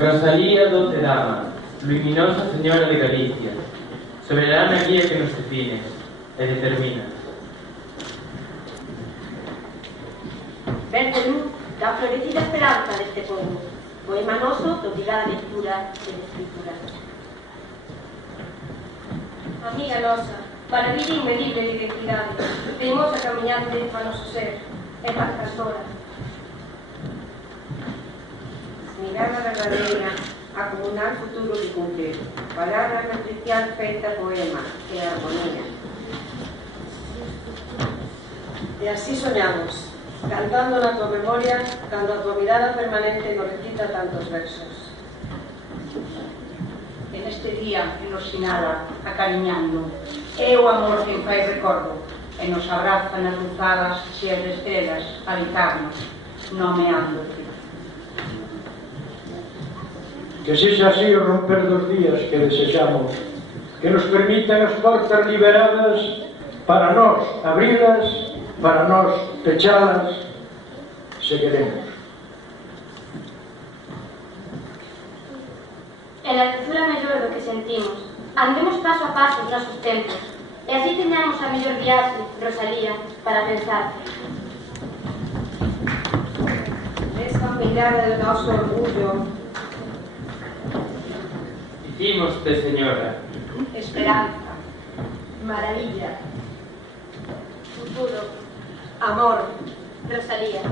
Rosalía, doce dama, luminosa señora de Galicia, soberana guía que nos define e determina. Verte luz da florecida esperanza deste povo, poema noso de obligada lectura e de escritura. Amiga nosa, maravilla inmedible de identidade, teimosa camiñante para noso ser, e transgresora. Mirada verdadeira, acumular futuro de cumplir, palabra matricial feita poema e armonía. E así soñamos, cantando na tua memoria, cando a tua mirada permanente nos recita tantos versos. En este día eloxinada, acariñando, é o amor que fai recordo, e nos abraza nas luzadas cheas de estrelas, habitarnos, nomeándote. Que sexa así o romper dos días que desexamos, que nos permitan as portas liberadas para nós abrilas, para nós pechalas, se queremos. E la dulzura mellor do que sentimos, andemos paso a paso os nosos tempos, e así teñamos a mellor viaxe, Rosalía, para pensar. Esta mirada do noso orgullo, Hicímoste, señora. Esperanza, maravilla, Futuro, amor, Rosalía.